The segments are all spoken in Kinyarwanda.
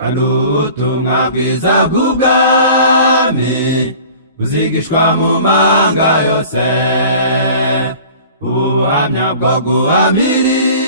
kandi ubutumwa bwiza bw'ubwami buzigishwa mu mahanga yose, ubuhamya bwo guhamiriza.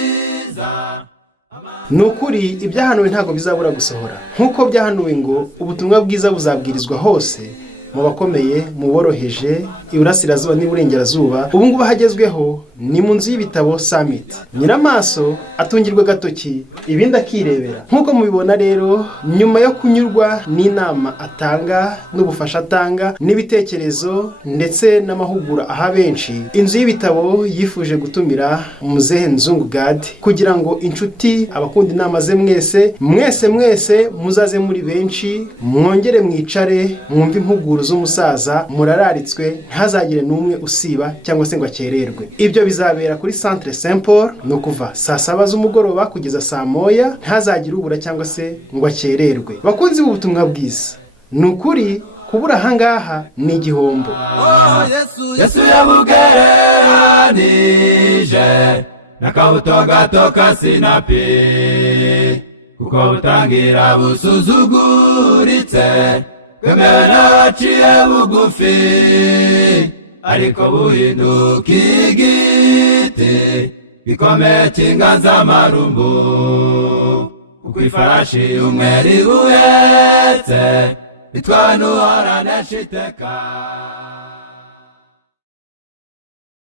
Ni ukuri ibyahanuwe ntabwo bizabura gusohora, nk'uko byahanuwe ngo ubutumwa bwiza buzabwirizwa hose, mu bakomeye, mu boroheje, iburasirazuba n'iburengerazuba. Ubu ngubu hagezweho ni mu nzu y'ibitabo Summit. Nyiramaso atungirwa agatoki ibindi akirebera. Nk'uko mubibona rero, nyuma yo kunyurwa n'inama atanga n'ubufasha atanga n'ibitekerezo ndetse n'amahugura aha benshi, inzu y'ibitabo yifuje gutumira Muzehe Nzungu Gad kugira ngo inshuti, abakunda inama ze mwese muzaze muri benshi, mwongere mwicare mwumve impuguro z'umusaza, murararitswe, ntihazagire n'umwe usiba cyangwa se ngo akererwe. Ibyo bizabera kuri Centre Saint Paul, no kuva saa 7 z'umugoroba kugeza saa 1, ntihazagire ubura cyangwa se ngo akererwe. Bakunzi b'ubutumwa bwiza, ni ukuri kubura ahangaha ni igihombo. Yesu yabugereranije n'akabuto gato ka sinapi, kuko butangira busuzuguritse, bwemewe n'abaciye bugufi, ariko buhinduka igiti gikomeye cy'inganzamarumbu, kuko ifarashi y'umweri uhetse itwawe n'uhoranisha iteka.